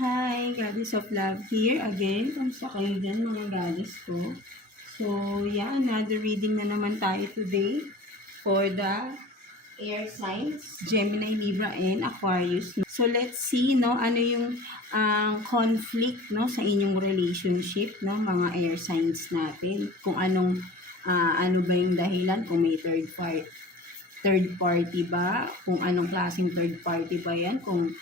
Hi, Goddess of Love here again. Kamusta kayo dyan mga goddess ko? So, yeah, another reading na naman tayo today for the air signs, Gemini, Libra, and Aquarius. So, let's see, no, ano yung conflict, no, sa inyong relationship, no, mga air signs natin. Kung ano ba yung dahilan, kung may third party ba, kung anong klaseng third party ba yan, kung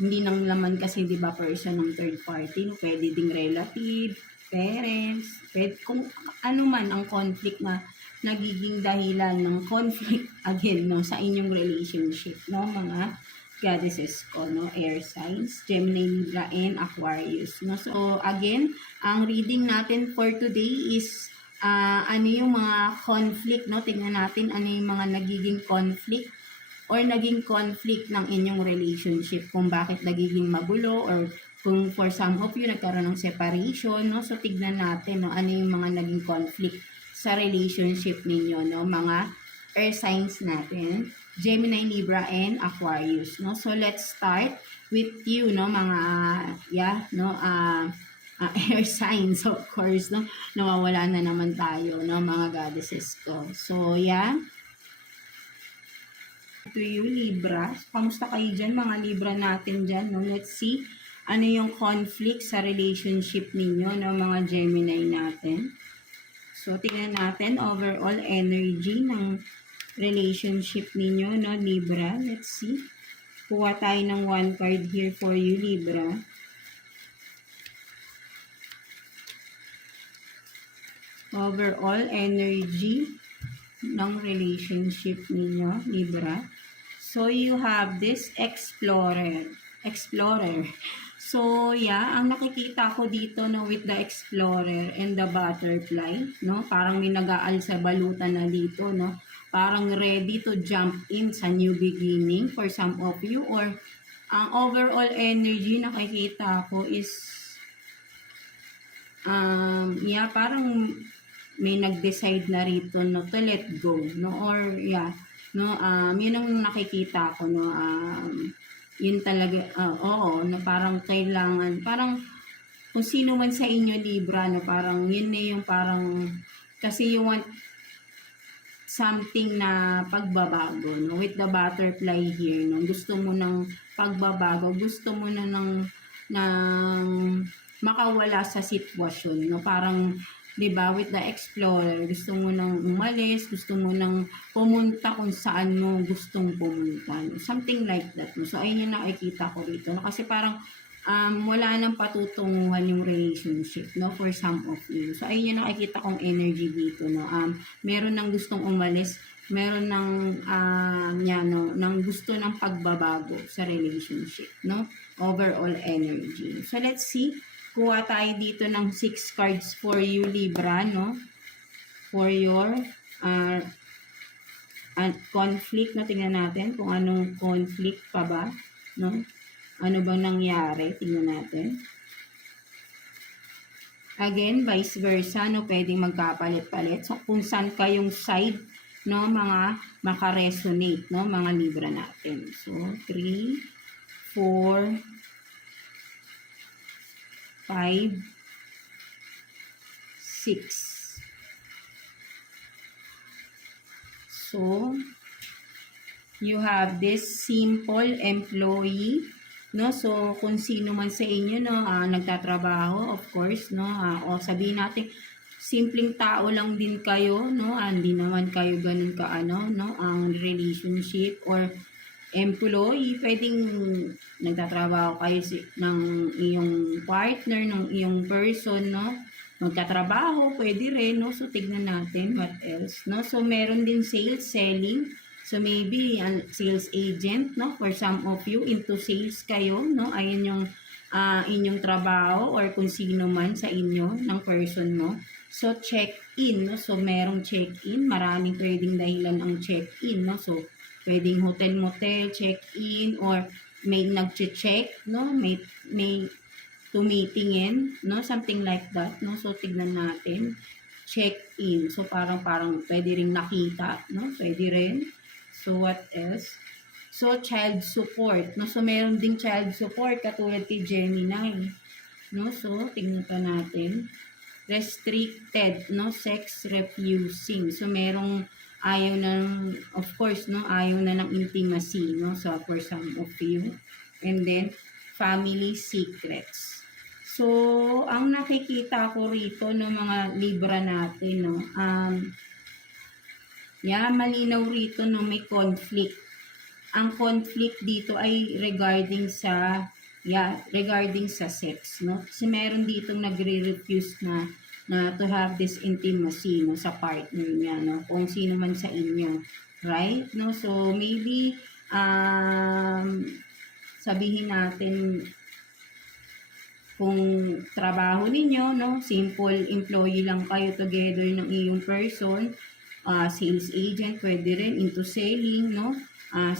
hindi nang laman kasi 'di ba person ng third party, pwede ding relative, parents, pwede, kung ano man ang conflict na nagiging dahilan ng conflict again no sa inyong relationship no mga goddesses ko no, air signs, Gemini, Libra, and Aquarius no. So again, ang reading natin for today is ano yung mga conflict no, tingnan natin ano yung mga nagiging conflict or naging conflict ng inyong relationship, kung bakit nagiging magulo, or kung for some of you nagkaroon ng separation, no? So tignan natin no, ano yung mga naging conflict sa relationship ninyo, no? Mga air signs natin, Gemini, Libra, and Aquarius, no? So let's start with you, no, mga air signs, of course, no? Nawawala na naman tayo, no, mga goddesses ko. So yeah, to you, Libra. Kamusta kayo dyan, mga Libra natin dyan, no? Let's see, ano yung conflict sa relationship ninyo, no, mga Gemini natin. So, tingnan natin overall energy ng relationship ninyo, no, Libra. Let's see. Kuha tayo ng one card here for you, Libra. Overall energy ng relationship ninyo, Libra. So, you have this explorer. So, yeah, ang nakikita ko dito, no, with the explorer and the butterfly, no, parang may nag-aal sa balutan na dito, no, parang ready to jump in sa new beginning for some of you, or ang overall energy nakikita ko is, parang may nag-decide na rito, no, to let go, no, or, no, yun ang nakikita ko, no, yun talaga, oo, no, parang kailangan, parang kung sino man sa inyo, Libra, no, parang yun na yung parang, kasi you want something na pagbabago, no, with the butterfly here, no, gusto mo ng pagbabago, gusto mo na ng makawala sa sitwasyon, no, parang 'di ba, with the explorer, gusto mo nang umalis, gusto mo nang pumunta kung saan mo gustong pumunta. Something like that. So, ayun yung nakikita ko dito. No? Kasi parang wala nang patutunguhan yung relationship, no, for some of you. So, ayun yung nakikita kong energy dito. No? Meron nang gustong umalis, meron nang, nang gusto ng pagbabago sa relationship. No? Overall energy. So, let's see. Kuha tayo dito ng 6 cards for you, Libra, no? For your conflict, no? Tingnan natin kung anong conflict pa ba, no? Ano bang nangyari? Tingnan natin. Again, vice versa, no? Pwedeng magkapalit-palit. So, kung saan kayong side, no? Mga makaresonate, no? Mga Libra natin. So, 3, 4, 5, 6. So, you have this simple employee, no? So, kung sino man sa inyo, no, nagtatrabaho, of course, no, o sabihin natin, simpleng tao lang din kayo, no, hindi naman kayo ganun kaano, no, ang relationship or employee, pwedeng nagtatrabaho kayo ng iyong partner, ng iyong person, no? Magkatrabaho, pwede rin, no? So, tignan natin what else, no? So, meron din sales, selling. So, maybe sales agent, no? For some of you, into sales kayo, no? Ayun yung inyong trabaho or kung sino man sa inyo, ng person mo. So, check-in, no? So, merong check-in. Maraming pwedeng dahilan ang check-in, no? So, pwedeng hotel-motel, check-in, or may nag-check, no? May tumitingin, no? Something like that, no? So, tignan natin. Check-in. So, parang pwede rin nakita, no? Pwede rin. So, what else? So, child support, no? So, meron ding child support katulad kay Gemini, no? So, tingnan pa natin. Restricted, no? Sex refusing. So, merong ayaw ng, of course, no? Ayaw na ng intimacy, no? So, for some of you. And then, family secrets. So, ang nakikita ko rito ng mga Libra natin, no? Malinaw rito no may conflict. Ang conflict dito ay regarding sa sex, no? Kasi meron ditong nagre-refuse na to have this intimacy, no, sa partner niya, no? Kung sino man sa inyo, right? No? So, maybe, sabihin natin, kung trabaho ninyo, no, simple employee lang kayo together ng iyong person, sales agent, pwede rin into selling, no,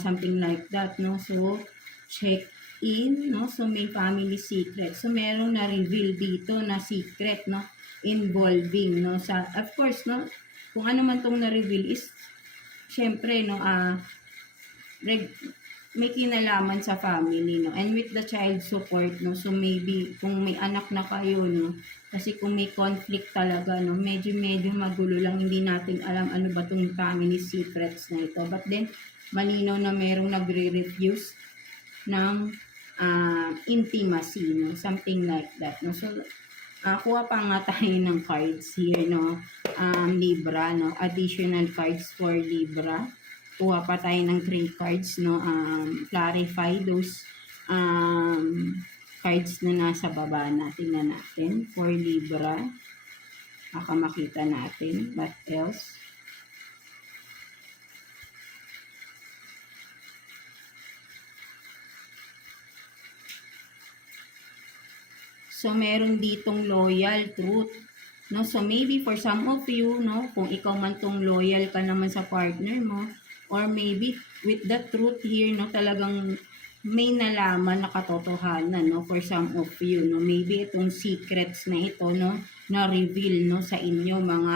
something like that, no. So, check in, no, so may family secret. So, merong na-reveal dito na secret, no, involving, no, sa, of course, no, kung ano man tong na-reveal is, syempre, no, may kinalaman sa family, no? And with the child support, no? So, maybe, kung may anak na kayo, no? Kasi kung may conflict talaga, no? Medyo magulo lang. Hindi natin alam ano ba tong family secrets na ito. But then, malinaw na merong nagre-refuse ng intimacy, no? Something like that, no? So, kuha pa nga tayo ng cards here, no? Libra, no? Additional cards for Libra. Kuha pa tayo ng 3 cards, no? Clarify those cards na nasa baba natin for Libra. Baka makita natin. What else? So, meron ditong loyal, truth. No? So, maybe for some of you, no? Kung ikaw man tong loyal ka naman sa partner mo, or maybe with the truth here, no, talagang may nalaman na katotohanan, no, for some of you, no, maybe itong secrets na ito, no, na reveal, no, sa inyo mga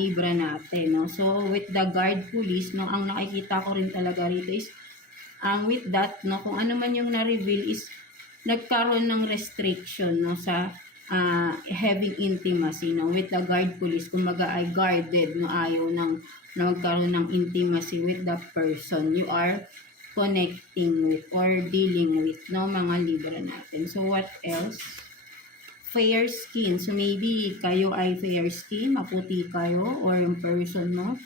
Libra natin, no. So with the guard police, no, ang nakikita ko rin talaga rito is with that, no, kung ano man yung na-reveal is nagkaroon ng restriction, no, sa having intimacy, no, with the guard police, kumbaga ay guarded, no, ayaw na magkaroon ng intimacy with the person you are connecting with or dealing with, no, mga Libra natin. So, what else? Fair skin. So, maybe kayo ay fair skin, maputi kayo, or yung person mo,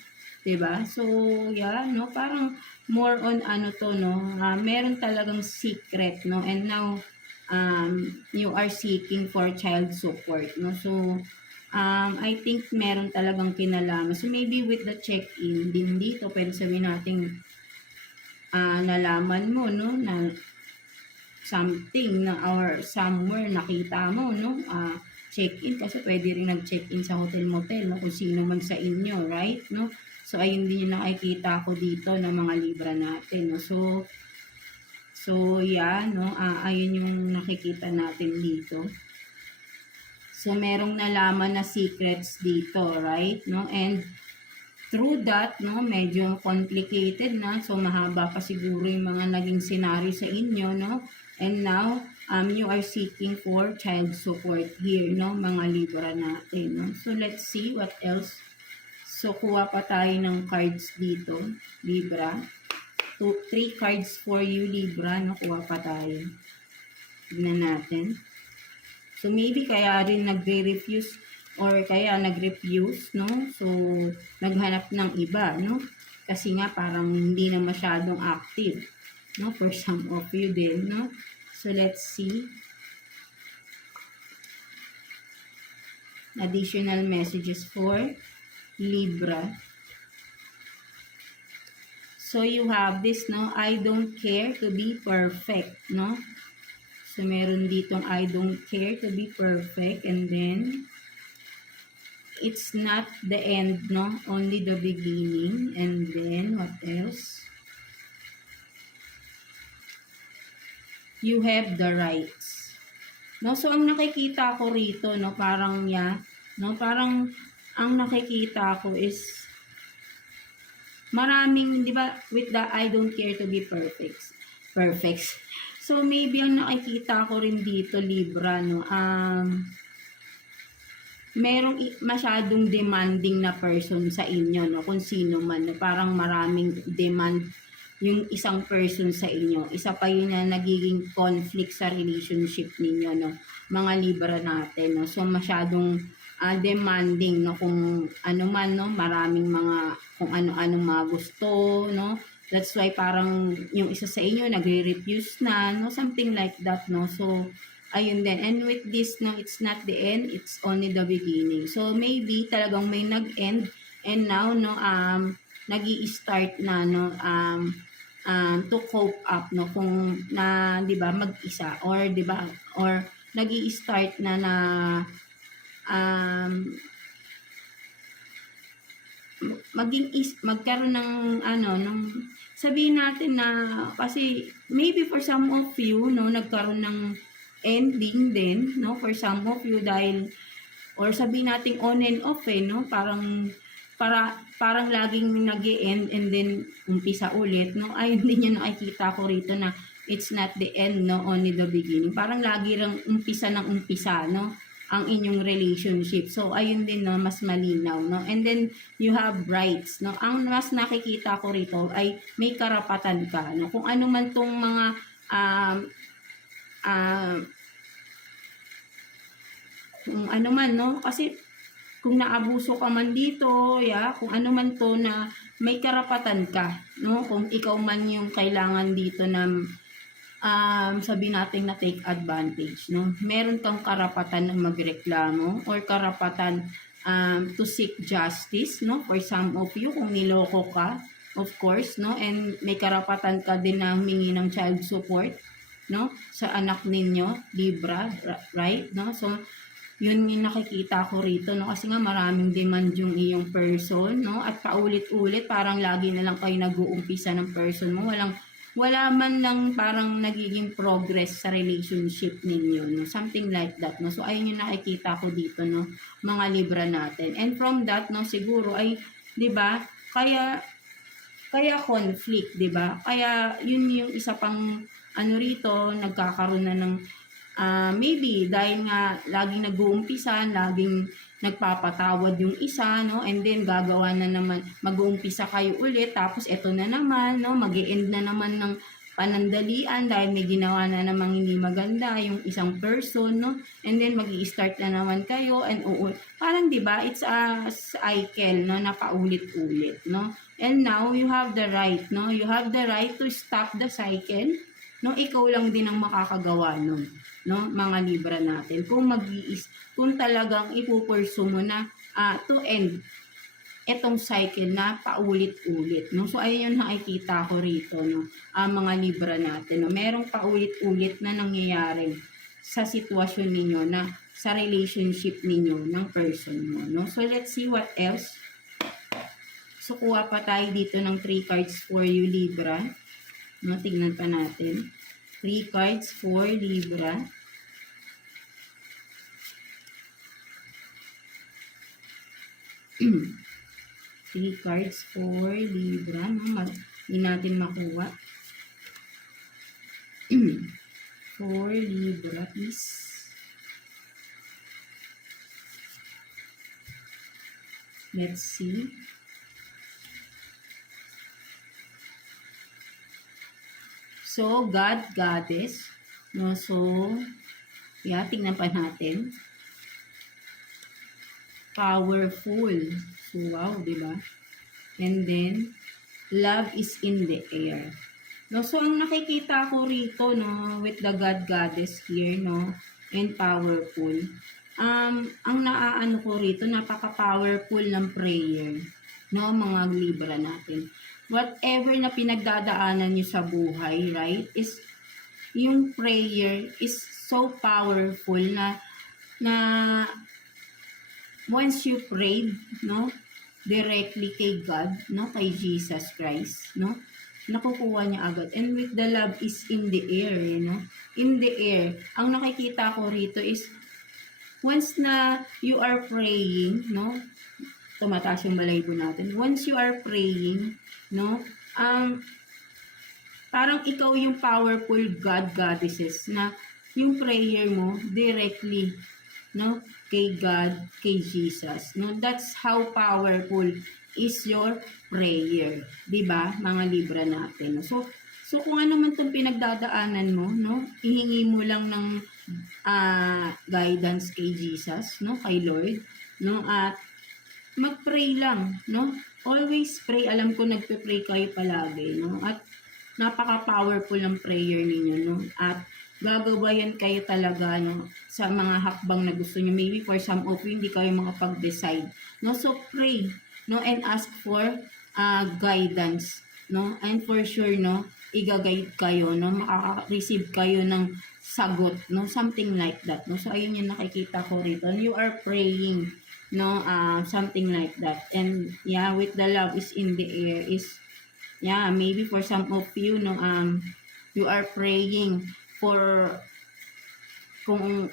diba? So, no, parang more on ano to, no, meron talagang secret, no, and now, you are seeking for child support, no, so, I think meron talagang kinalaman. So, maybe with the check-in din dito, pwede sabihin natin, nalaman mo, no, na something na or somewhere nakita mo, no, check-in, kasi pwede rin nag-check-in sa hotel-motel, no, kung sino man sa inyo, right, no. So, ayun din yung nakikita ko dito ng mga Libra natin, no. So, no, ayun yung nakikita natin dito. So, merong nalaman na secrets dito, right? No? And through that, no, medyo complicated na. So, mahaba pa siguro yung mga naging scenario sa inyo, no? And now, you are seeking for child support here, no, mga Libra natin, no? So, let's see what else. So, kuha pa tayo ng cards dito, Libra. 3 cards for you, Libra, no? Kuha pa tayo. Tignan natin. So, maybe kaya rin nagre-refuse or kaya nag-refuse, no? So, naghanap ng iba, no? Kasi nga parang hindi na masyadong active, no? For some of you din, no? So, let's see. Additional messages for Libra. So, you have this, no? I don't care to be perfect, no? So, meron ditong I don't care to be perfect. And then, it's not the end, no? Only the beginning. And then, what else? You have the rights. No? So, ang nakikita ko rito, no? Parang, no? Parang, ang nakikita ko is, maraming, di ba, with the I don't care to be perfect. Perfect. So, maybe ang nakikita ko rin dito, Libra, no, merong masyadong demanding na person sa inyo, no, kung sino man, no, parang maraming demand yung isang person sa inyo. Isa pa yun na nagiging conflict sa relationship ninyo, no, mga Libra natin, no. So, masyadong demanding, no, kung ano man, no, maraming mga, kung ano-anong mga gusto, no. That's why parang yung isa sa inyo nagre-refuse na, no, something like that, no. So, ayun din. And with this, no, it's not the end, it's only the beginning. So, maybe talagang may nag-end and now, no, nag-i-start na, no, to cope up, no, kung na, di ba, mag-isa, or, di ba, or nag-i-start na magkaroon ng, ng, sabihin natin na, kasi, maybe for some of you, no, nagkaroon ng ending din, no, for some of you, dahil, or sabihin natin on and off, no, parang laging nag-e-end and then umpisa ulit, no. Ayun din yung nakikita ko rito na it's not the end, no, only the beginning. Parang lagi lang umpisa ng umpisa, no, ang inyong relationship. So, ayun din, no, mas malinaw, no. And then, you have rights, no. Ang mas nakikita ko rito ay may karapatan ka, no. Kung ano man tong mga kung ano man, no, kasi kung naabuso ka man dito, kung ano man to na may karapatan ka, no, kung ikaw man yung kailangan dito na sabi natin na take advantage, no, meron kang karapatan na magreklamo or karapatan to seek justice, no, for some of you, kung niloko ka, of course, no, and may karapatan ka din na humingi ng child support, no, sa anak ninyo, Libra, right, no. So, yun yung nakikita ko rito, no, kasi nga maraming demand yung iyong person, no, at paulit-ulit, parang lagi na lang kayo nag-uumpisa ng person mo, wala man lang parang nagiging progress sa relationship ninyo, no, something like that, no. So, ayun yung nakikita ko dito, no, mga Libra natin. And from that, no, siguro ay, di ba, kaya conflict, di ba? Kaya yun yung isa pang rito, nagkakaroon na ng maybe dahil nga laging nag-uumpisa, laging nagpapatawad yung isa, no, and then gagawa na naman, mag-uumpisa kayo ulit, tapos eto na naman, no, mag-e-end na naman ng panandalian dahil may ginawa na namang hindi maganda yung isang person, no, and then mag-i-start na naman kayo, and parang, di ba, it's a cycle, no, na paulit-ulit, no. And now, you have the right, no, you have the right to stop the cycle, no, ikaw lang din ang makakagawa nun, no, mga Libra natin. Kung talagang ipupursu mo na to end etong cycle na paulit-ulit, no. So, ayun yung nakikita ko rito, no, mga Libra natin, no. Merong paulit-ulit na nangyayari sa sitwasyon ninyo, na sa relationship ninyo ng person mo, no. So, let's see what else. So, kuha pa tayo dito ng 3 cards for you, Libra. No, tignan pa natin. 3 cards for Libra. Three cards for Libra. No, hindi natin makuha. For Libra is let's see. So, God, Goddess. No, so, tingnan pa natin. Powerful. So, wow, diba? And then, love is in the air. No, so, ang nakikita ko rito, no, with the God, Goddess here, no, and powerful. Ang naaano ko rito, napaka-powerful ng prayer. No, mga Libra natin. Whatever na pinagdadaanan nyo sa buhay, right, is yung prayer is so powerful na once you prayed, no, directly kay God, no, kay Jesus Christ, no, nakukuha niya agad. And with the love is in the air, you know, in the air. Ang nakikita ko rito is once na you are praying, no, tumataas yung balahibo natin. Once you are praying, no, parang ikaw yung powerful God, goddesses, na yung prayer mo directly, no, kay God, kay Jesus, no. That's how powerful is your prayer, 'di ba, mga Libra natin. So kung ano man 'tong pinagdadaanan mo, no, ihingi mo lang ng guidance kay Jesus, no, kay Lord, no, at mag-pray lang, no. Always pray. Alam ko nagpe-pray kayo palagi, no, at napaka-powerful ng prayer ninyo, no, at gagabayan kayo talaga, no, sa mga hakbang na gusto niyo. Maybe for some of you, hindi kayo makapag-decide, no, so pray, no, and ask for guidance, no, and for sure, no, i-guide kayo, no, makaka-receive kayo ng sagot, no, something like that, no. So ayun yung nakikita ko rito, you are praying, no, something like that. And yeah, with the love is in the air is, yeah, maybe for some of you, no, you are praying for kung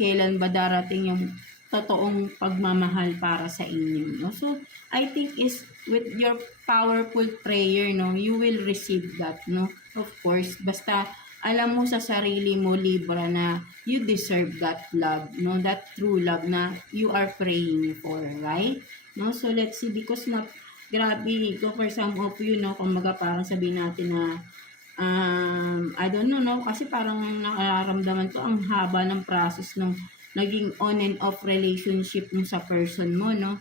kailan ba darating yung totoong pagmamahal para sa inyo, no. So I think is with your powerful prayer, no, you will receive that, no, of course. Basta alam mo sa sarili mo, Libra, na you deserve that love, no, that true love na you are praying for, right? No, so let's see, because grabe, go for some of you, no, kumbaga parang sabihin natin na, I don't know, no, kasi parang nakaramdaman ko ang haba ng process ng naging on and off relationship mo sa person mo, no,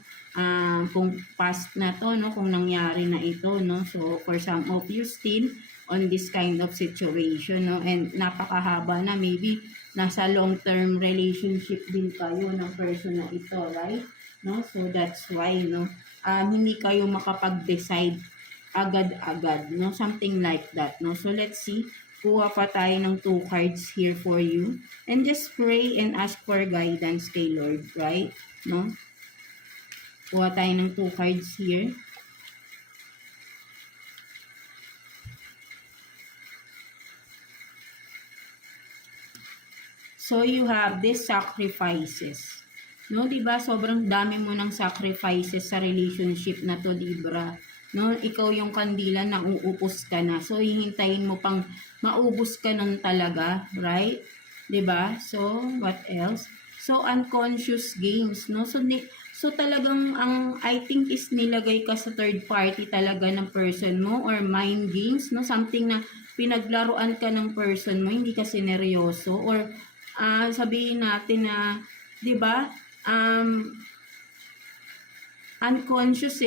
kung past na to, no, kung nangyari na ito, no, so for some of you still on this kind of situation, no, and napakahaba na, maybe nasa long-term relationship din kayo ng person na ito, right? No, so that's why, no, hindi kayo makapag-decide agad-agad, no, something like that, no. So let's see, kuha pa tayo ng 2 cards here for you, and just pray and ask for guidance kay Lord, right? No, kuha tayo ng 2 cards here. So you have these sacrifices, no, 'di ba? Sobrang dami mo ng sacrifices sa relationship na to, Libra, no. Ikaw yung kandila na uupos ka na, so hihintayin mo pang maubos ka nun talaga, right? 'Di ba? So what else? So unconscious games, no. So talagang ang I think is nilagay ka sa third party talaga ng person mo, or mind games, no, something na pinaglaruan ka ng person mo, hindi ka sineryoso, or sabihin natin na, 'di ba, unconscious,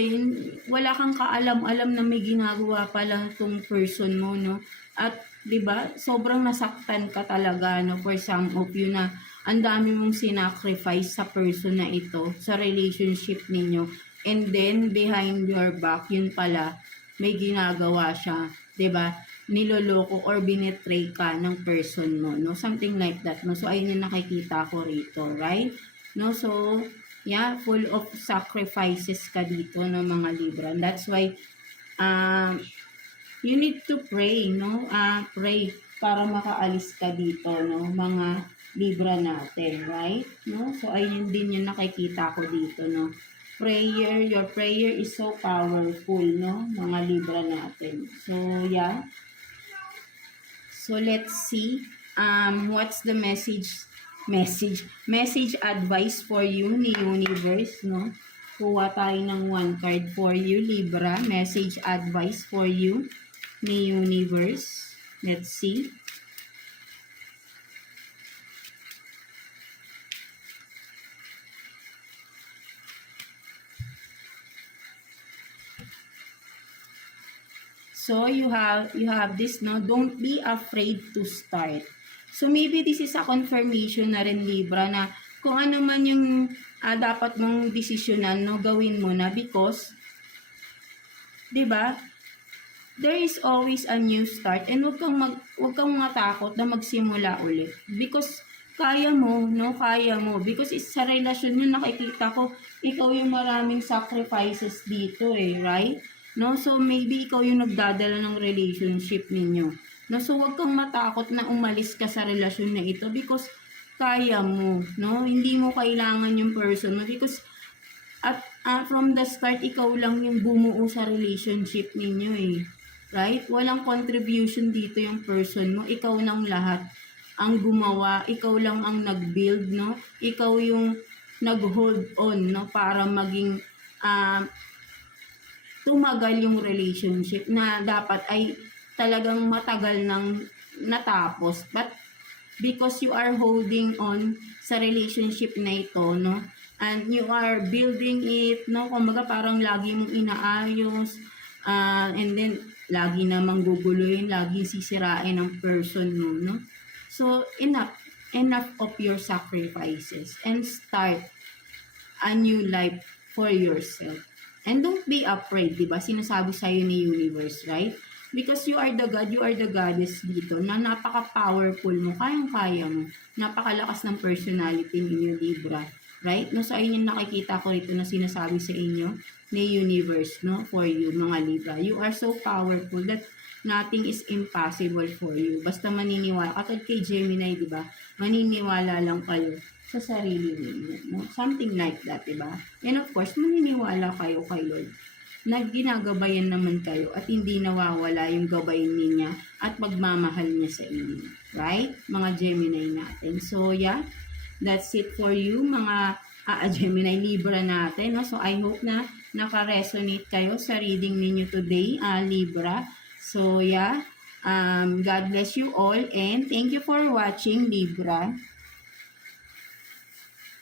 wala kang kaalam-alam na may ginagawa pala tong person mo, no. At 'di ba, sobrang nasaktan ka talaga, no, for some of you, na ang dami mong sinacrifice sa person na ito, sa relationship ninyo, and then behind your back, yun pala may ginagawa siya, 'di ba, niloloko or binetray ka ng person mo, no, something like that, no. So ayun yung nakikita ko rito, right? No, so yeah, full of sacrifices ka dito, no, mga Libra. And that's why you need to pray, no, pray para makaalis ka dito, no, mga Libra natin, right? No, so ayun din yung nakikita ko dito, no. Prayer, your prayer is so powerful, no, mga Libra natin. So yeah, so let's see, what's the message advice for you ni Universe, no. Kuha tayo ng 1 card for you, Libra. Message advice for you ni Universe. Let's see. So you have this, no, don't be afraid to start. So maybe this is a confirmation na rin, Libra, na kung ano man yung dapat mong desisyonan, no, gawin mo na, because 'di ba, there is always a new start, and wag kang matakot na magsimula ulit, because kaya mo, no, kaya mo, because sa relasyon yun, nakikita ko ikaw yung maraming sacrifices dito, right? No, so maybe ikaw yung nagdadala ng relationship ninyo, no. So wag kang matakot na umalis ka sa relasyon na ito, because kaya mo, no. Hindi mo kailangan yung person mo, because at from the start, ikaw lang yung bumuo sa relationship ninyo eh. Right? Walang contribution dito yung person mo. Ikaw nang lahat ang gumawa. Ikaw lang ang nag-build, no? Ikaw yung nag-hold on, no? Para maging tumagal yung relationship na dapat ay talagang matagal nang natapos. But because you are holding on sa relationship na ito, no? And you are building it, no? Kumbaga parang lagi mong inaayos, and then lagi namang guguluhin, lagi sisirain ang person mo, no? So, enough of your sacrifices and start a new life for yourself. And don't be afraid, di ba? Sinasabi sa'yo ni universe, right? Because you are the God, you are the goddess dito na napaka-powerful mo, kayang-kaya mo. Napakalakas ng personality ninyo, Libra. Right? No, sa inyo nakikita ko ito na sinasabi sa inyo ni universe, no? For you, mga Libra. You are so powerful that nothing is impossible for you. Basta maniniwala. Katulad kay Gemini, di ba? Maniniwala lang kayo sa sarili ninyo. No? Something like that, di ba? And of course, maniniwala kayo kay Lord na ginagabayan naman kayo at hindi nawawala yung gabayin niya at pagmamahal niya sa inyo. Right? Mga Gemini natin. So, yeah. That's it for you, mga Gemini Libra natin. No? So, I hope na naka-resonate kayo sa reading ninyo today, Libra. So, yeah. God bless you all and thank you for watching, Libra.